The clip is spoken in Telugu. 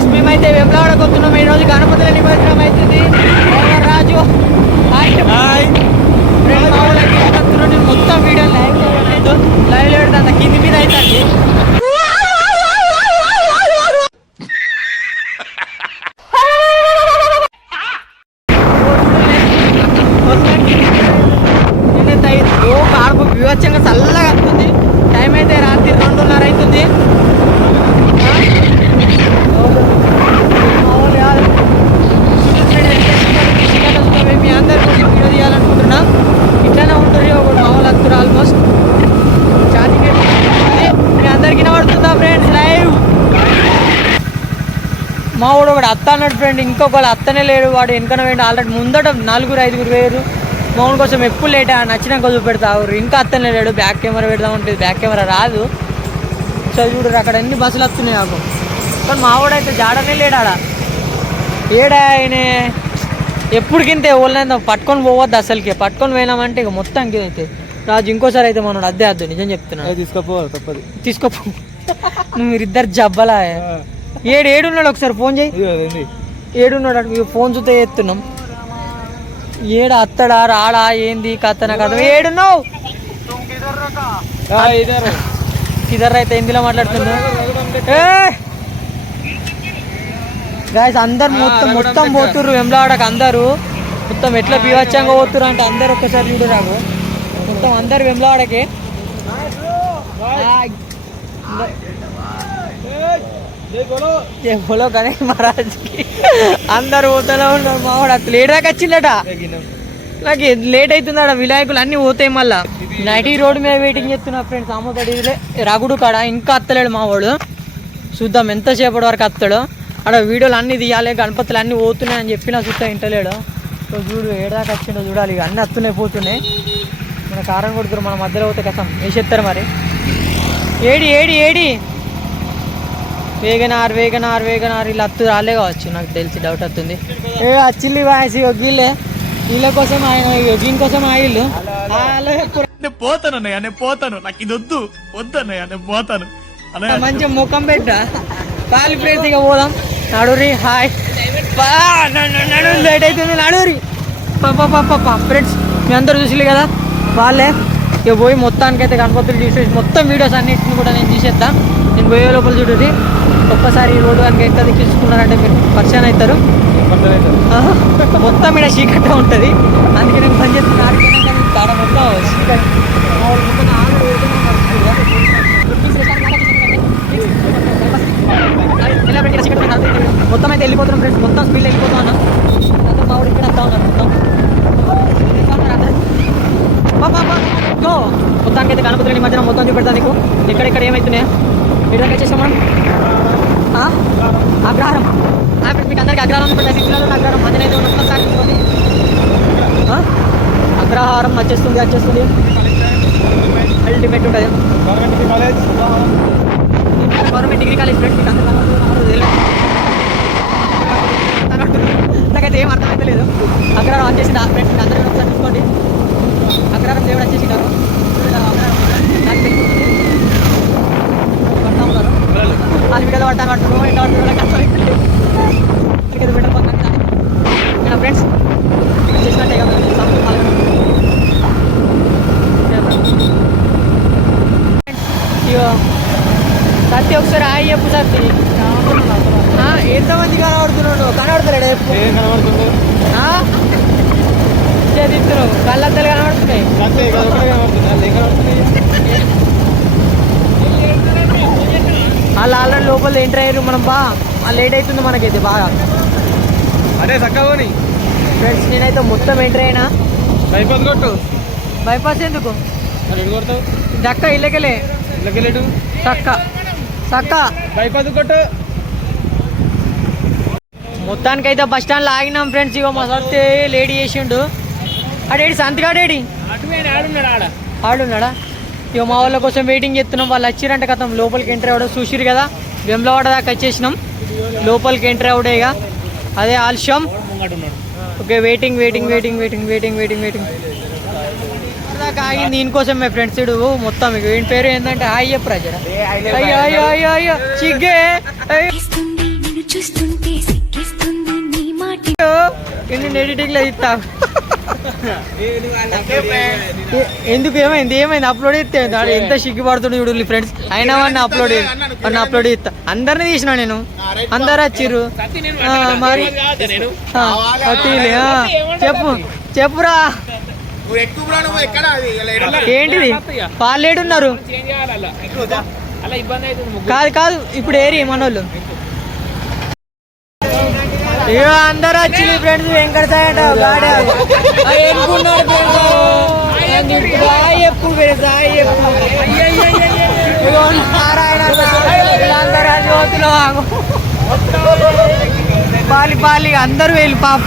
గాయస్ మేమైతే వెంబలాడకు వస్తున్నాం ఈ రోజు గణపతుల నిమజ్జనం అవుతుంది. రాజు మొత్తం వీడియో లైవ్ లేదు లైవ్ లేదు అంత కింది మీద అవుతుంది. వివచ్చంగా చల్లగా వస్తుంది. టైం అయితే రాత్రి రెండున్నర అవుతుంది ఆ? మామూలు కాదు. చూడండి, చికెన్ వస్తుంది. మీ అందరి కోసం వీడియో తీయాలనుకుంటున్నా ఇట్లానే ఉంటుంది ఒక మామూలు వస్తుంది ఆల్మోస్ట్ ఛార్జింగ్ అయితే ఉంది. మీ అందరికి వినబడుతుందా ఫ్రెండ్స్ లైవ్ మా వాడు ఒకడు అత్త అన్నాడు ఫ్రెండ్ ఇంకొకడు అత్తనే లేడు వాడు వెనకన వేయండి ఆల్రెడీ ముందట నలుగురు ఐదుగురు వేరు మామూలు కోసం ఎప్పుడు లేట్ నచ్చినాక చూపెడతావు ఇంకా అత్తనే లేడు. బ్యాక్ కెమెరా పెడదాం ఉంటుంది బ్యాక్ కెమెరా రాదు. సో చూడరు అక్కడ ఎన్ని బస్సులు వస్తున్నాయి నాకు కానీ మా వాడైతే జాడనే లేడు ఏడా ఆయన? ఎప్పుడు కింతే ఓళ్ళైందో పట్టుకొని పోవద్దు అసలుకి. పట్టుకొని పోయినామంటే ఇక మొత్తం అయితే. రాజు ఇంకోసారి అయితే మనోడు అద్దే అద్దు. నిజం చెప్తున్నా. తీసుకోపో తప్పది. తీసుకోపో. మీరిద్దరు జబ్బలా ఏడు ఏడున్నాడు ఒకసారి ఫోన్ చేయి. ఏడున్నాడు ఫోన్ చూస్తే ఎత్తున్నాం. ఏడు అత్తడా రాడా ఏంది కథన కథ ఏడున్నావు? ఇద్దరు అయితే హిందీలో మాట్లాడుతున్నా గాయస్ అందరు మొత్తం మొత్తం పోతుర్రు వెంబలాడక అందరూ. మొత్తం ఎట్లా బీవచ్చంగా పోతుర్రు అంటే అందరు ఒక్కసారి చూడు నాకు. మొత్తం అందరు వెంబలాడకే ఏ బోలో గణేష్ మహారాజ్కి అందరు పోతూనే ఉన్నారు మావాడు అసలు లేట్ దాకా వచ్చిందట నాకు లేట్ అవుతుందట. వినాయకులు అన్నీ పోతాయి మళ్ళా. నైటీ రోడ్ మీద వెయిటింగ్ చేస్తున్నా ఫ్రెండ్స్ అమ్మతడి రగుడు కాడ ఇంకా అత్తలేడు మావాడు చూద్దాం ఎంతసేపటి వరకు అత్తడు. అక్కడ వీడియోలు అన్నీ తీయాలి. గణపతులు అన్నీ పోతున్నాయి అని చెప్పినా చూస్తా ఇంటలేడు సో చూడు ఏడాకి వచ్చిండో చూడాలి. ఇక అన్నీ వస్తున్నాయి పోతున్నాయి. మన కారం కొడుతురు మన మధ్యలో పోతే కసం వేసేస్తారు మరి? ఏడి ఏడి ఏడి? వేగనార్ వేగనార్ వేగనార్ ఇలా అత్తు రాలే కావచ్చు. నాకు తెలిసి డౌట్ వస్తుంది. ఏ వచ్చిల్లి వాసి గీళ్ళే. వీళ్ళ కోసం ఆయన దీని కోసం ఆయిల్ హలో ఎప్పుడు నేను పోతాను అన్నయ్య నేను పోతాను. నాకు ఇది వద్దు. వద్దు అన్నయ్య నేను పోతాను. మంచి ముఖం పెట్ట కాలి ప్లేస్ ఇక పోదాం. నడురి హాయ్. బా, న- న- నడు లేట్ అవుతుంది నడురి. ఫ్రెండ్స్ మీ అందరూ చూసిలే కదా? వాళ్ళే. ఇక పోయి మొత్తానికి అయితే గణపతులు తీసేసి మొత్తం వీడియోస్ అన్నిటిని కూడా నేను తీసేస్తా నేను పోయే లోపల చూడండి ఒక్కసారి ఈ రోడ్డు కనుక ఎట్లా దిక్కించుకున్నారంటే మీరు పరిచయం అవుతారు. మొత్తం ఇక్కడ చీకట్గా ఉంటుంది అందుకే నేను పని చేస్తున్నా కాడ మొత్తం చీకటి మొత్తం ఆడ అయితే వెళ్ళిపోతున్నాం ఫ్రెండ్స్ మొత్తం స్పీడ్ వెళ్ళిపోతా ఉన్నాం మా వాడు ఇక్కడ వస్తా ఉన్నారు మొత్తం. మొత్తానికి అయితే గణపతులని మధ్యన మొత్తం చూపెడతా నీకు ఎక్కడెక్కడ ఏమవుతున్నాయా ఎక్కడ వచ్చేసాం మనం? అగ్రహారం. ఇప్పుడు మీకు అందరికీ అగ్రహారం ఉంటుంది సిగ్నల్ అగ్రహారం మధ్యన అయితే ఉన్న అగ్రహారం వచ్చేస్తుంది వచ్చేస్తుంది. అల్టిమేట్ ఉంటుంది. గవర్నమెంట్ డిగ్రీ కాలేజ్ ఫ్రెండ్స్ మీకు అందరూ నాకైతే ఏం అర్థమైతే లేదు. అగ్రహారం వచ్చేసింది? ఫ్రెండ్స్ మీకు అందరూ ఒకసారి చూసుకోండి. అగ్రహారం దేవుడు వచ్చేసి పడతా ఉన్నారు అది వీడియోలో పడతాను పట్టుకో ఎట్లా పడుతుందో నాకు అర్థమైతే ఇక్కడ పెట్ట పక్కన ఇక్కడ ఫ్రెండ్స్ వచ్చేసినట్టే కదా సత్తి ఒకసారి హాయ్ చెప్పు సత్తి ఆ, ఎంతమంది కనబడుతున్నాడు? కనబడతలేడు కనబడుతుంది చేతిస్తున్నావు కళ్ళద్దలు కనబడుతున్నాయి. వాళ్ళు ఆల్రెడీ లోపల ఎంటర్ అయ్యారు మనం బా. లేట్ అవుతుంది మనకైతే బాగా. అదే చక్కవని ఫ్రెండ్స్ నేనైతే మొత్తం ఎంటర్ అయినా. అయిపోతుంది కొట్టు. బైపాస్ ఎందుకు? కొడతావు. దక్క ఇళ్ళకెళ్ళే. ఇళ్ళకెళ్ళేటు. చక్క. చక్క. అయిపోతుంది కొట్టు. మొత్తానికైతే బస్ స్టాండ్లో ఆగినాం ఫ్రెండ్స్ ఇగో మా సత్తే లేడీ చేసిండు. అడేడి సంతగాడేడి ఆడున్నాడు ఆడ ఆడున్నాడా ఇక మా వాళ్ళ కోసం వెయిటింగ్ చేస్తున్నాం. వాళ్ళు వచ్చిరంటే కథం. లోపలికి ఎంటర్ అవ్వడం చూసిరు కదా. వెమ్లవాడ దాకా వచ్చేసినాం. లోపలికి ఎంటర్ అవుడే ఇక అదే ఆలస్యం. Okay waiting waiting waiting waiting waiting waiting waiting దాకా ఆగింది దీనికోసం మీ ఫ్రెండ్స్ ఇడు మొత్తం మీకు వీడి పేరు ఏంటంటే హాయ్ చెప్పు రాజరా అయ్యో అయ్యో అయ్యో అయ్యో చిగ్గే. చూస్తుంటే నేను ఎడిటింగ్లో ఇస్తా ఎందుకు ఏమైంది? ఏమైంది? అప్లోడ్ చేస్తే వాడు ఎంత సిగ్గుపడుతుంది చూడు ఫ్రెండ్స్ అయినా వాడిని అప్లోడ్ వాడిని అప్లోడ్ చేస్తా. అందరిని తీసిన నేను. అందరు వచ్చిర్రు. మరి. చెప్పు చెప్పురా? ఏంటిది? అవుతుంది ముగ్గురు కాదు కాదు. ఇప్పుడు ఏరి మనోళ్ళు. ఇగో అందరు వచ్చి ఫ్రెండ్స్ వెంకట సాయట గాడే ఎన్నుకున్నాడు ఫ్రెండ్స్ సాయి సాయి నారాయణ పాలి పాలి అందరూ వెళ్ళి పాప.